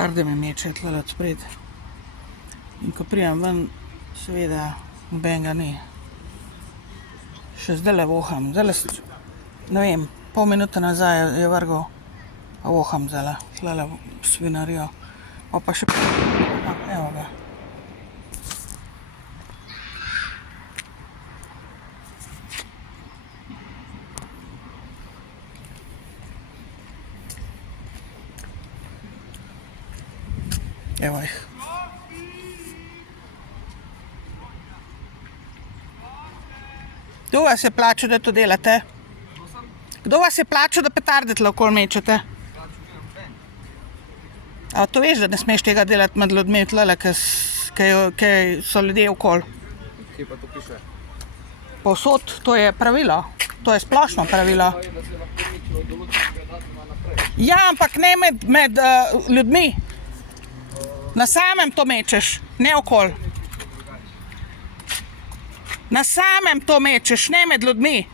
petarde me meče tle odspred. In ko prijem ven, seveda nobenega ni. Še zdajle voham, ne vem, pol minute nazaj je vrgel, a voham zdajle, tlele svinarijo. Pa še evo ga. Evo jih. Kdo vas je plačal, da to delate? Kdo vas je plačal, da petarde tle okoli mečete? A to veš, da ne smeš tega delati med ljudmi tlele, kaj so ljudje okoli? Kje pa to piše? Povsod, to je pravilo. To je splošno pravilo. Ja, ampak ne med ljudmi. Na samem to mečeš, ne okoli. Na samem to mečeš, ne med ljudmi.